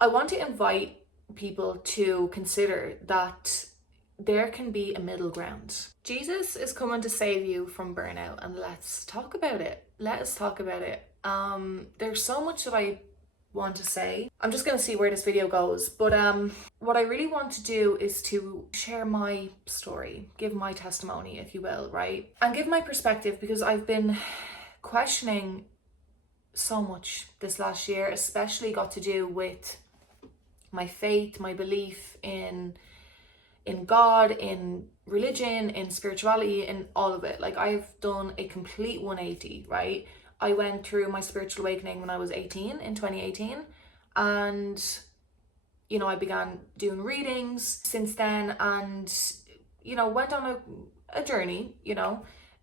I want to invite people to consider that there can be a middle ground. Jesus is coming to save you from burnout, and let's talk about it. Let us talk about it. There's so much that I want to say. I'm just gonna see where this video goes, but what I really want to do is to share my story, give my testimony, if you will, right? And give my perspective, because I've been questioning so much this last year, especially got to do with my faith, my belief in God, in religion, in spirituality, in all of it. Like, I've done a complete 180, right? I went through my spiritual awakening when I was 18 in 2018, and I began doing readings since then, and went on a journey,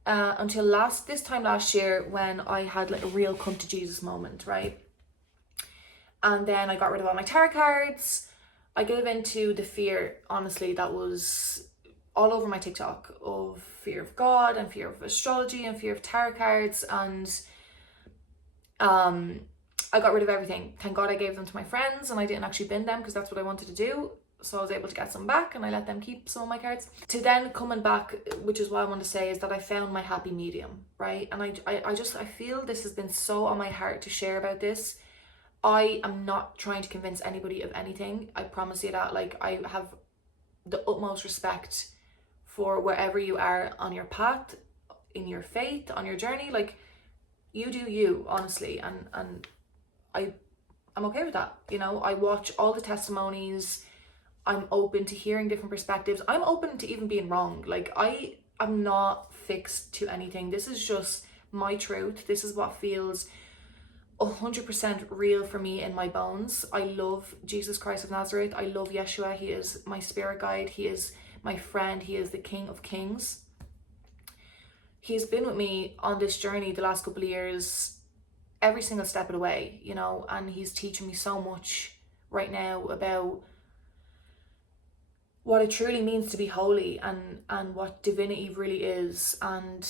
until this time last year, when I had like a real come to Jesus moment, right? And then I got rid of all my tarot cards. I gave into the fear, honestly, that was all over my TikTok, of fear of God and fear of astrology and fear of tarot cards. And I got rid of everything. Thank God I gave them to my friends, and I didn't actually bin them, because that's what I wanted to do. So I was able to get some back, and I let them keep some of my cards. To then coming back, which is what I want to say, is that I found my happy medium, right? And I feel this has been so on my heart to share about this. I am not trying to convince anybody of anything. I promise you that. Like, I have the utmost respect for wherever you are on your path, in your faith, on your journey. Like, you do you, honestly, and I'm okay with that. I watch all the testimonies. I'm open to hearing different perspectives. I'm open to even being wrong. Like, I'm not fixed to anything. This is just my truth. This is what feels 100% real for me in my bones. I love Jesus Christ of Nazareth. I love YESHUA. He is my spirit guide. He is my friend. He is the King of Kings. He's been with me on this journey the last couple of years, every single step of the way, and he's teaching me so much right now about what it truly means to be holy, and what divinity really is, and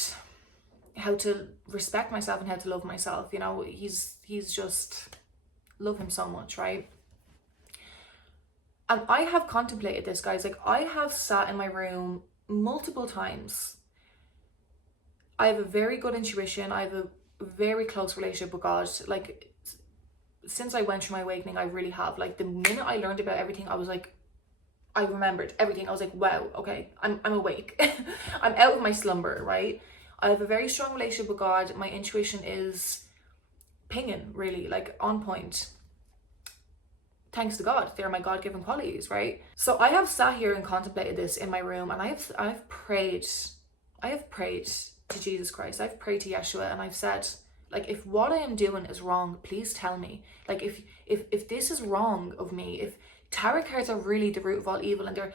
how to respect myself and how to love myself. He's just, love him so much, right? And I have contemplated this, guys. Like, I have sat in my room multiple times. I have a very good intuition. I have a very close relationship with God. Like, since I went through my awakening, I really have. Like, the minute I learned about everything, I was like, I remembered everything. I was like, wow, okay, I'm awake. I'm out of my slumber, right? I have a very strong relationship with God. My intuition is pinging, really, like, on point. Thanks to God. They're my God-given qualities, right? So I have sat here and contemplated this in my room, and I've prayed to Jesus Christ. I've prayed to YESHUA, and I've said, like, if what I am doing is wrong, please tell me. Like, if this is wrong of me, if tarot cards are really the root of all evil, and they're,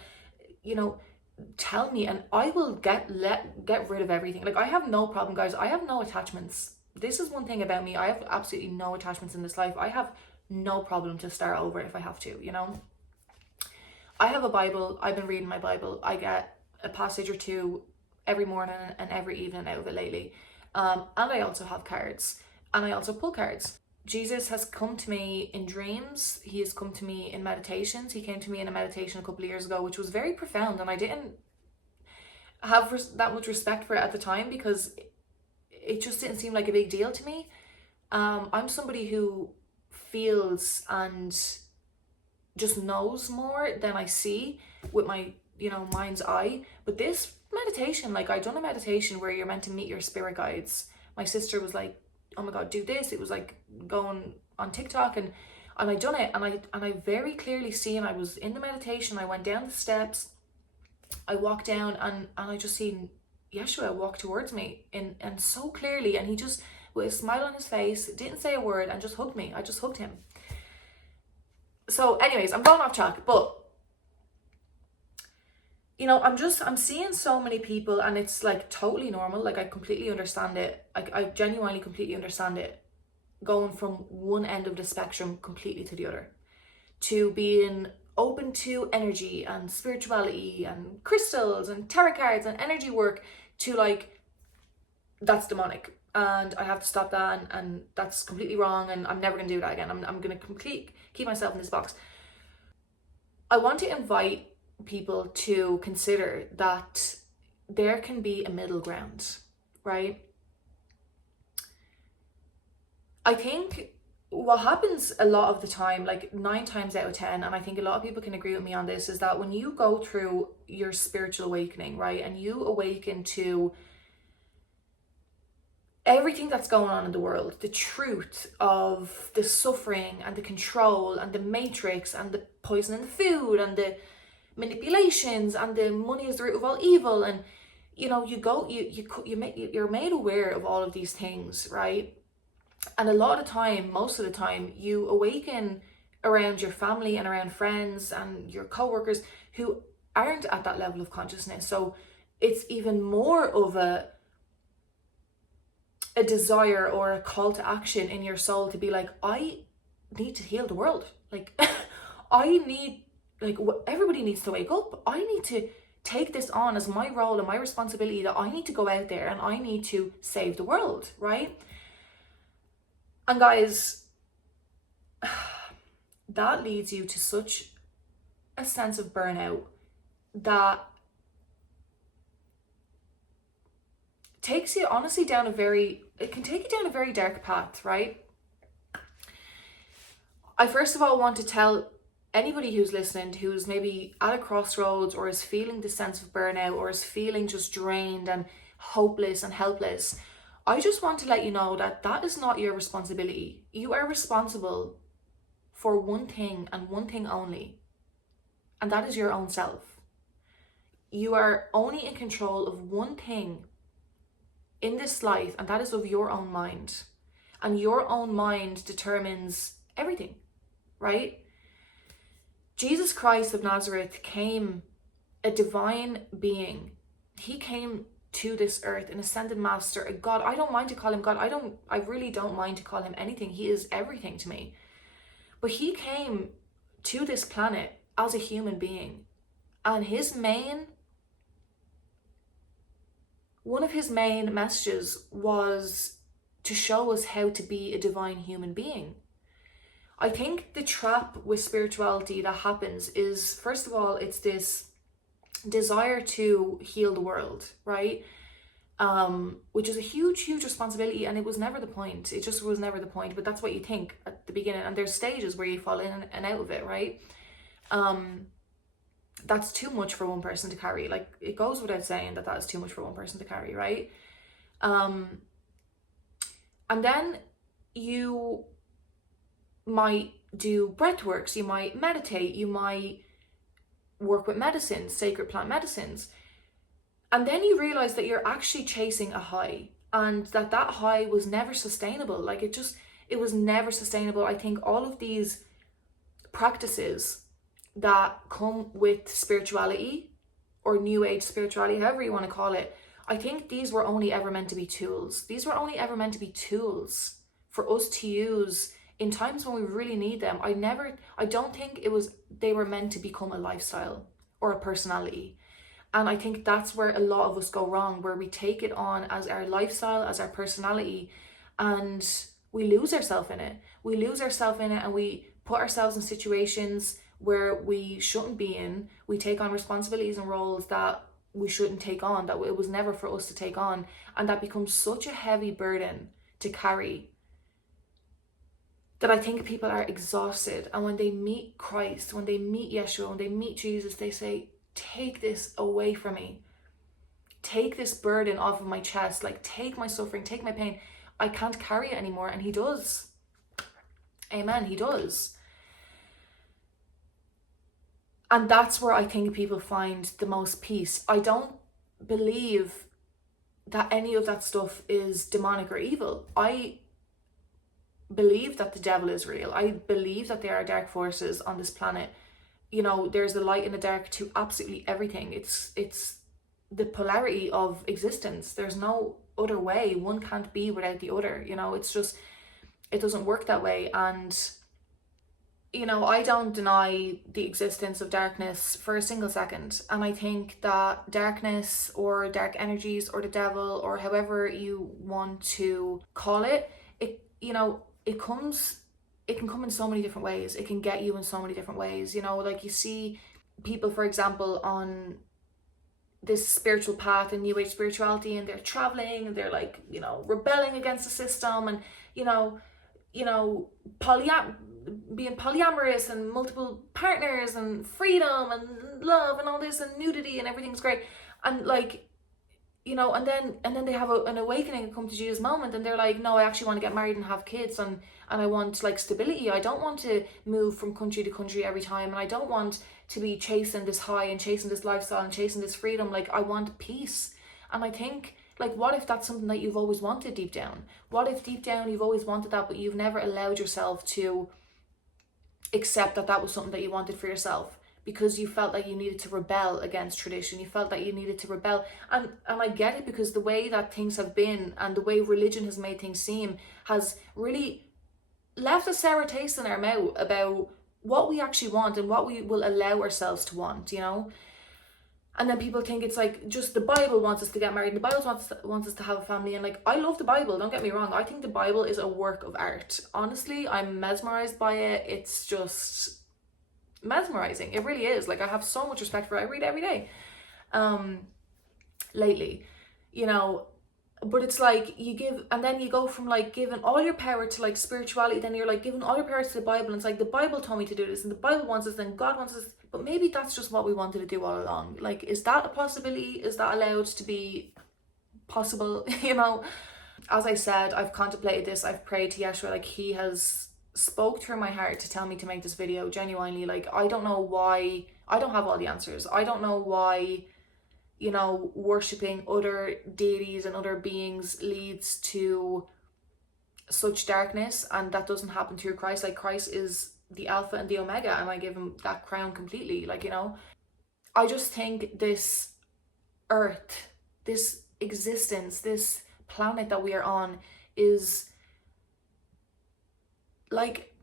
tell me, and I will get rid of everything. Like, I have no problem, guys. I have no attachments. This is one thing about me. I have absolutely no attachments in this life. I have no problem to start over if I have to, I have a Bible. I've been reading my Bible. I get a passage or two every morning and every evening out of it lately. And I also have cards, and I also pull cards. Jesus has come to me in dreams. He has come to me in meditations. He came to me in a meditation a couple of years ago, which was very profound, and I didn't have that much respect for it at the time, because it just didn't seem like a big deal to me. I'm somebody who feels and just knows more than I see with my, mind's eye. But this meditation, like, I done a meditation where you're meant to meet your spirit guides. My sister was like, oh my God, do this. It was like going on TikTok, and I done it, and I very clearly see, and I was in the meditation, I went down the steps, I walked down, and I just seen YESHUA walk towards me, and so clearly, and he just, with a smile on his face, didn't say a word, and just hugged me. I just hugged him. So anyways, I'm going off track, but I'm seeing so many people, and it's like totally normal. Like, I completely understand it. I genuinely completely understand it, going from one end of the spectrum completely to the other, to being open to energy and spirituality and crystals and tarot cards and energy work, to like, that's demonic. and I have to stop that, and that's completely wrong, and I'm never going to do that again. I'm going to keep myself in this box. I want to invite people to consider that there can be a middle ground, right? I think what happens a lot of the time, like 9 times out of 10, and I think a lot of people can agree with me on this, is that when you go through your spiritual awakening, right, and you awaken to everything that's going on in the world, the truth of the suffering and the control and the matrix and the poison in the food and the manipulations and the money is the root of all evil, and you're made aware of all of these things, right? And a lot of the time, most of the time, you awaken around your family and around friends and your co-workers who aren't at that level of consciousness. So it's even more of a desire or a call to action in your soul to be like, I need to heal the world. Like, everybody needs to wake up. I need to take this on as my role and my responsibility, that I need to go out there and I need to save the world, right? And guys, that leads you to such a sense of burnout that takes you honestly down it can take you down a very dark path, right? I first of all want to tell anybody who's listening, who's maybe at a crossroads or is feeling the sense of burnout or is feeling just drained and hopeless and helpless, I just want to let you know that that is not your responsibility. You are responsible for one thing and one thing only, and that is your own self. You are only in control of one thing in this life, and that is of your own mind. And your own mind determines everything, right? Jesus Christ of Nazareth came a divine being. He came to this earth, an ascended master, a God. I don't mind to call him God. I really don't mind to call him anything. He is everything to me. But he came to this planet as a human being, and one of his main messages was to show us how to be a divine human being. I think the trap with spirituality that happens is, first of all, it's this desire to heal the world, right? Which is a huge responsibility, and it was never the point. It just was never the point, but that's what you think at the beginning, and there's stages where you fall in and out of it, right? That's too much for one person to carry. Like, it goes without saying that is too much for one person to carry, right? And then you might do breath works, you might meditate, you might work with medicines, sacred plant medicines, and then you realize that you're actually chasing a high, and that high was never sustainable. Like, it was never sustainable. I think all of these practices that come with spirituality or new age spirituality, however you want to call it, I think these were only ever meant to be tools. These were only ever meant to be tools for us to use in times when we really need them. I don't think they were meant to become a lifestyle or a personality. And I think that's where a lot of us go wrong, where we take it on as our lifestyle, as our personality, and we lose ourselves in it. And we put ourselves in situations where we shouldn't be in. We take on responsibilities and roles that we shouldn't take on, that it was never for us to take on. And that becomes such a heavy burden to carry that I think people are exhausted. And when they meet Christ, when they meet Yeshua, when they meet Jesus, they say, take this away from me. Take this burden off of my chest. Like, take my suffering, take my pain. I can't carry it anymore. And he does. Amen. He does. And that's where I think people find the most peace. I don't believe that any of that stuff is demonic or evil. I believe that the devil is real. I believe that there are dark forces on this planet. You know, there's the light and the dark to absolutely everything. It's the polarity of existence. There's no other way. One can't be without the other. You know, it's just, it doesn't work that way. And you know, I don't deny the existence of darkness for a single second. And I think that darkness or dark energies or the devil or however you want to call it, you know, it can come in so many different ways. It can get you in so many different ways. You know, like you see people, for example, on this spiritual path and new age spirituality, and they're traveling and they're like, you know, rebelling against the system, and you know, being polyamorous and multiple partners and freedom and love and all this and nudity and everything's great, and like, you know, and then they have an awakening and come to Jesus moment, and they're like, no, I actually want to get married and have kids, and I want like stability. I don't want to move from country to country every time, and I don't want to be chasing this high and chasing this lifestyle and chasing this freedom. Like, I want peace. And I think, like, what if that's something that you've always wanted deep down? What if deep down you've always wanted that, but you've never allowed yourself to accept that that was something that you wanted for yourself, because you felt like you needed to rebel against tradition, you felt that you needed to rebel. And I get it, because the way that things have been and the way religion has made things seem has really left a sour taste in our mouth about what we actually want and what we will allow ourselves to want, you know. And then people think it's like, just the Bible wants us to get married, the Bible wants us to have a family. And like, I love the Bible, don't get me wrong. I think the Bible is a work of art. Honestly, I'm mesmerized by it. It's just mesmerizing. It really is. Like, I have so much respect for it. I read it every day lately, you know. But it's like, you give, and then you go from like giving all your power to like spirituality, then you're like giving all your power to the Bible, and it's like, the Bible told me to do this, and the Bible wants us, then God wants us. But maybe that's just what we wanted to do all along. Like, is that a possibility? Is that allowed to be possible? You know, as I said, I've contemplated this, I've prayed to YESHUA. Like, he has spoke through my heart to tell me to make this video. Genuinely, like, I don't know why. I don't have all the answers. I don't know why, you know, worshipping other deities and other beings leads to such darkness, and that doesn't happen through Christ. Like, Christ is the Alpha and the Omega, and I give him that crown completely. Like, you know, I just think this earth, this existence, this planet that we are on is like,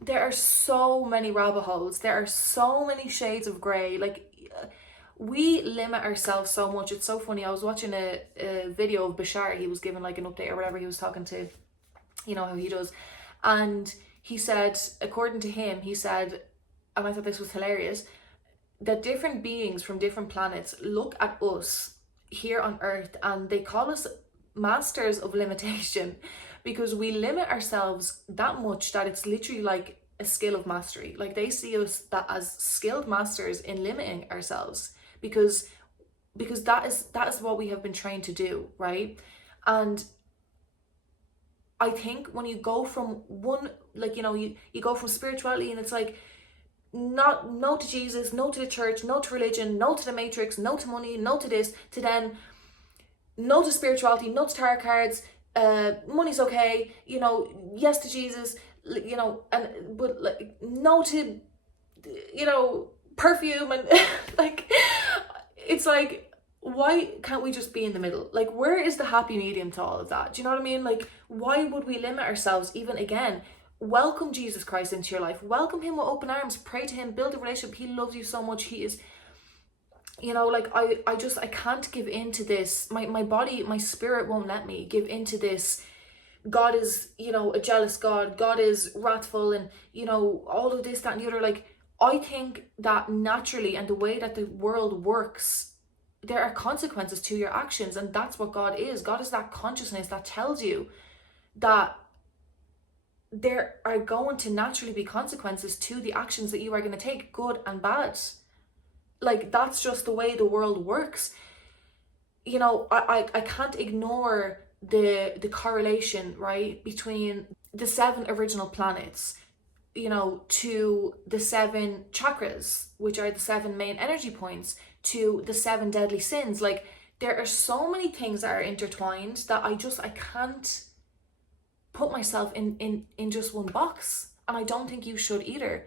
there are so many rabbit holes, there are so many shades of grey. Like, we limit ourselves so much. It's so funny. I was watching a video of Bashar. He was giving like an update or whatever. He was talking to, you know, how he does. And he said, according to him, he said, and I thought this was hilarious, that different beings from different planets look at us here on Earth and they call us masters of limitation, because we limit ourselves that much that it's literally like a skill of mastery. Like, they see us that as skilled masters in limiting ourselves, because that is what we have been trained to do, right? And I think when you go from one, like, you know, you go from spirituality, and it's like, no to Jesus, no to the church, no to religion, no to the matrix, no to money, no to this, to then no to spirituality, no to tarot cards, money's okay, you know, yes to Jesus, you know, and but like, no to, you know, perfume, and like, it's like, why can't we just be in the middle? Like, where is the happy medium to all of that? Do you know what I mean? Like, why would we limit ourselves? Even again, welcome Jesus Christ into your life, welcome him with open arms, pray to him, build a relationship. He loves you so much. He is, you know, like, I can't give in to this. My body, my spirit won't let me give into this. God is, you know, a jealous God. God is wrathful, and, you know, all of this, that, and the other. Like, I think that naturally, and the way that the world works, there are consequences to your actions, and that's what God is. God is that consciousness that tells you that there are going to naturally be consequences to the actions that you are going to take, good and bad. Like, that's just the way the world works. You know, I can't ignore the correlation, right, between the 7 original planets, you know, to the 7 chakras, which are the 7 main energy points, to the 7 deadly sins. Like, there are so many things that are intertwined that I can't put myself in just one box. And I don't think you should either.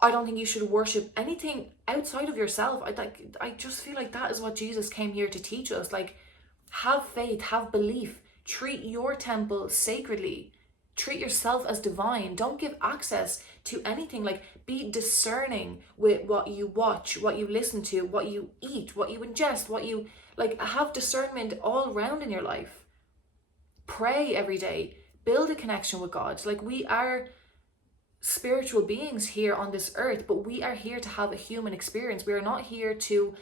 I don't think you should worship anything outside of yourself. I just feel like that is what Jesus came here to teach us. Like, have faith, have belief, treat your temple sacredly. Treat yourself as divine. Don't give access to anything. Like, be discerning with what you watch, what you listen to, what you eat, what you ingest, what you, like, have discernment all around in your life. Pray every day. Build a connection with God. Like, we are spiritual beings here on this earth, but we are here to have a human experience. We are not here to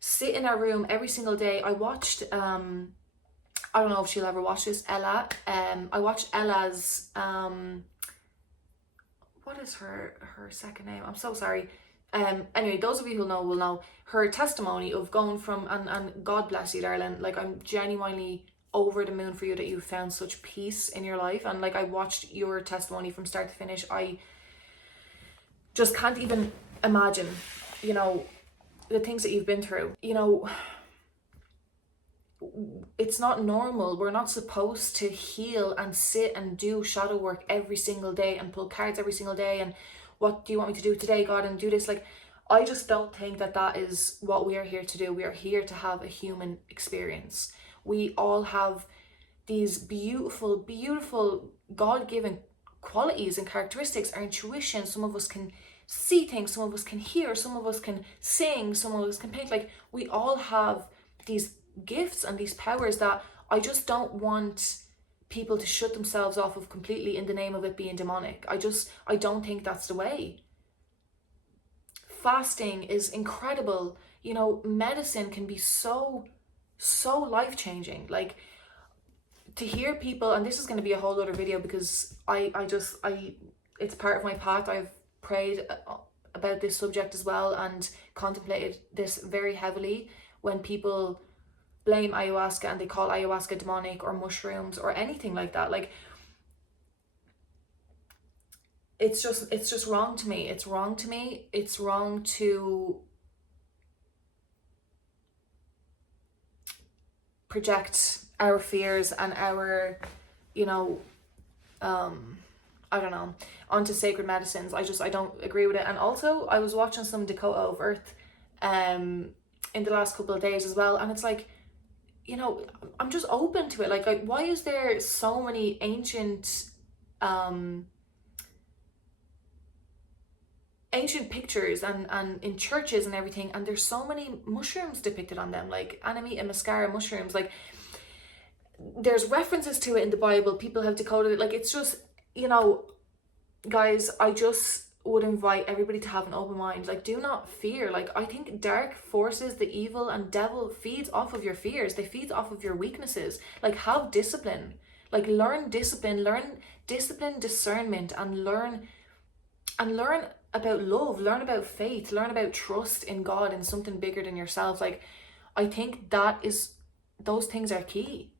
sit in our room every single day. I watched I don't know if she'll ever watch this, Ella. I watched Ella's what is her second name? I'm so sorry. Anyway, those of you who know will know her testimony of going from, and God bless you, darling. Like, I'm genuinely over the moon for you that you found such peace in your life. And like, I watched your testimony from start to finish. I just can't even imagine, you know, the things that you've been through. You know, it's not normal. We're not supposed to heal and sit and do shadow work every single day and pull cards every single day and what do you want me to do today, God, and do this. Like, I just don't think that that is what we are here to do. We are here to have a human experience. We all have these beautiful, beautiful God-given qualities and characteristics, our intuition. Some of us can see things, some of us can hear, some of us can sing, some of us can paint. Like, we all have these gifts and these powers that I just don't want people to shut themselves off of completely in the name of it being demonic. I don't think that's the way. Fasting is incredible. You know, medicine can be so life-changing. Like, to hear people, and this is going to be a whole other video because I it's part of my path. I've prayed about this subject as well and contemplated this very heavily. When people blame ayahuasca and they call ayahuasca demonic or mushrooms or anything like that, like, it's just wrong to me. It's wrong to me. It's wrong to project our fears and our, you know, I don't know, onto sacred medicines. I don't agree with it. And also, I was watching some Dakota of Earth in the last couple of days as well, and it's like, you know, I'm just open to it. Like, why is there so many ancient pictures and in churches and everything, and there's so many mushrooms depicted on them, like Amanita muscaria mushrooms. Like, there's references to it in the Bible. People have decoded it. Like, it's just, you know, guys, I just would invite everybody to have an open mind. Like, do not fear. Like, I think dark forces, the evil and devil, feeds off of your fears. They feed off of your weaknesses. Like, have discipline. Like, learn discipline, discernment, and learn about love, learn about faith, learn about trust in God and something bigger than yourself. Like, I think those things are key.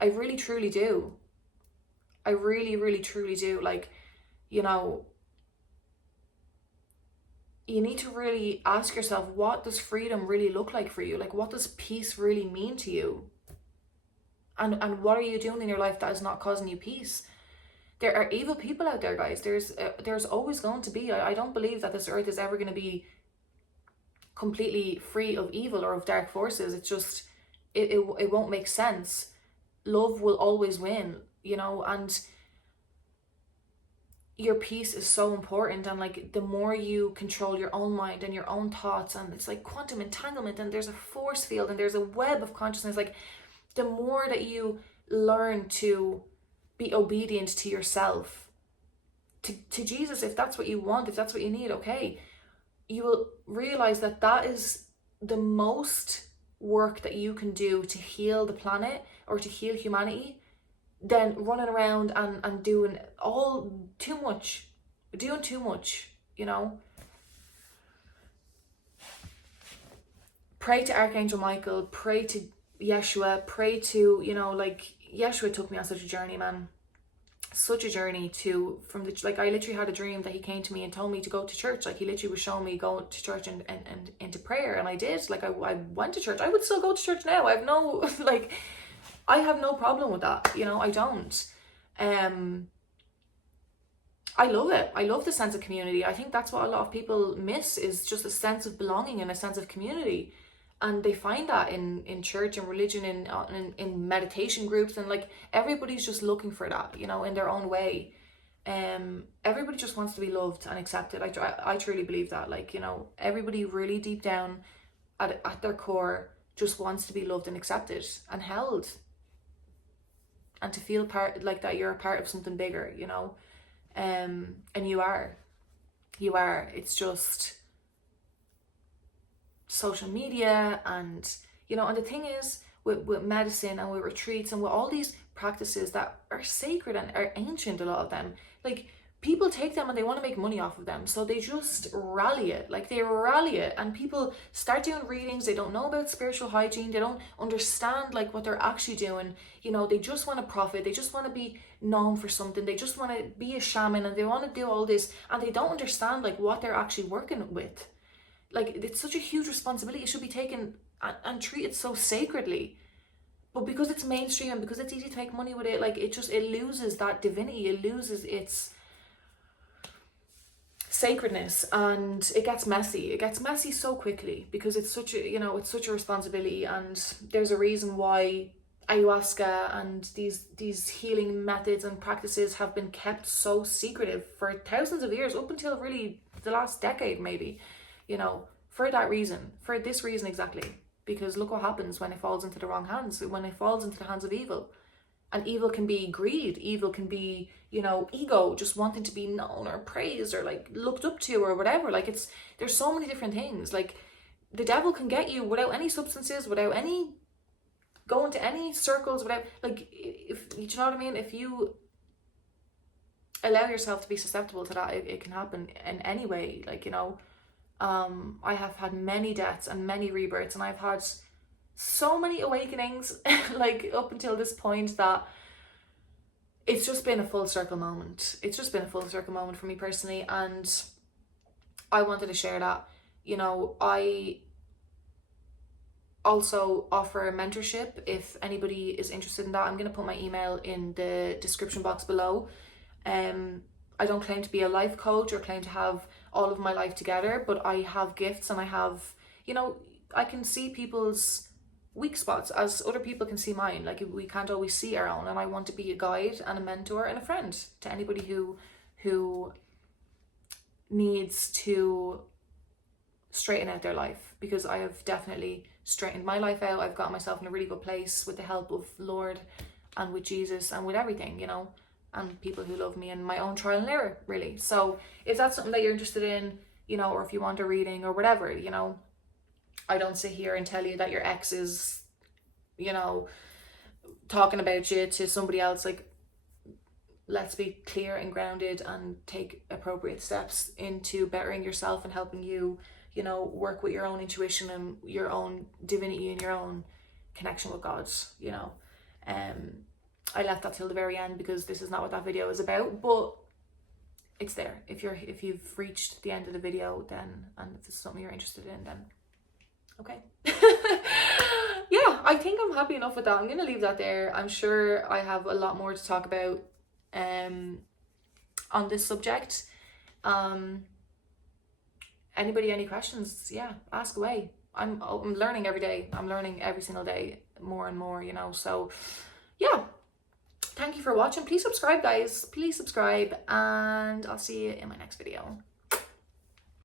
I really truly do. I really, really truly do. Like, you know, you need to really ask yourself, what does freedom really look like for you? Like, what does peace really mean to you? And what are you doing in your life that is not causing you peace? There are evil people out there, guys. There's always going to be. I don't believe that this earth is ever going to be completely free of evil or of dark forces. It's just, it won't make sense. Love will always win, you know, and your peace is so important. And like, the more you control your own mind and your own thoughts, and it's like quantum entanglement, and there's a force field and there's a web of consciousness, like, the more that you learn to be obedient to yourself, to Jesus, if that's what you want, if that's what you need, okay, you will realize that that is the most work that you can do to heal the planet or to heal humanity, than running around and doing too much, you know. Pray to Archangel Michael, pray to YESHUA, pray to, you know, like, YESHUA took me on such a journey, man. Such a journey like, I literally had a dream that he came to me and told me to go to church. Like, he literally was showing me going to church and into prayer, and I did. Like, I went to church. I would still go to church now. I have no, like, I have no problem with that, you know, I don't. I love it. I love the sense of community. I think that's what a lot of people miss, is just a sense of belonging and a sense of community. And they find that in church and religion, in meditation groups, and like everybody's just looking for that, you know, in their own way. Everybody just wants to be loved and accepted. I truly believe that, like, you know, everybody really deep down at their core just wants to be loved and accepted and held, and to feel part, like that you're a part of something bigger, you know. And you are. It's just social media, and you know, and the thing is with medicine and with retreats and with all these practices that are sacred and are ancient, a lot of them, like, people take them and they want to make money off of them, so they just rally it, like they rally it, and people start doing readings. They don't know about spiritual hygiene, they don't understand like what they're actually doing, you know. They just want to profit, they just want to be known for something, they just want to be a shaman, and they want to do all this, and they don't understand like what they're actually working with. Like, it's such a huge responsibility. It should be taken and treated so sacredly. But because it's mainstream and because it's easy to make money with it, like, it loses that divinity. It loses its sacredness, and it gets messy. It gets messy so quickly because it's such a, you know, it's such a responsibility. And there's a reason why ayahuasca and these healing methods and practices have been kept so secretive for thousands of years, up until really the last decade maybe. You know, for that reason, for this reason exactly. Because look what happens when it falls into the wrong hands, when it falls into the hands of evil. And evil can be greed, evil can be, you know, ego, just wanting to be known or praised or like looked up to or whatever. Like, there's so many different things. Like, the devil can get you without any substances, without any going to any circles, without, like, if you know what I mean, if you allow yourself to be susceptible to that, it can happen in any way. Like, you know, I have had many deaths and many rebirths, and I've had so many awakenings like up until this point, that it's just been a full circle moment. It's just been a full circle moment for me personally, and I wanted to share that. You know, I also offer mentorship if anybody is interested in that. I'm going to put my email in the description box below. I don't claim to be a life coach or claim to have all of my life together, but I have gifts, and I have, you know, I can see people's weak spots as other people can see mine. Like, we can't always see our own, and I want to be a guide and a mentor and a friend to anybody who needs to straighten out their life, because I have definitely straightened my life out. I've got myself in a really good place with the help of Lord and with Jesus and with everything, you know, and people who love me, and my own trial and error, really. So if that's something that you're interested in, you know, or if you want a reading or whatever, you know, I don't sit here and tell you that your ex is, you know, talking about you to somebody else. Like, let's be clear and grounded and take appropriate steps into bettering yourself and helping you, you know, work with your own intuition and your own divinity and your own connection with God, you know. I left that till the very end because this is not what that video is about, but it's there. If you've reached the end of the video, then, and if it's something you're interested in, then okay. Yeah, I think I'm happy enough with that. I'm going to leave that there. I'm sure I have a lot more to talk about on this subject. Anybody, any questions? Yeah, ask away. I'm learning every day. I'm learning every single day more and more, you know. So yeah, thank you for watching. Please subscribe, guys. Please subscribe, and I'll see you in my next video.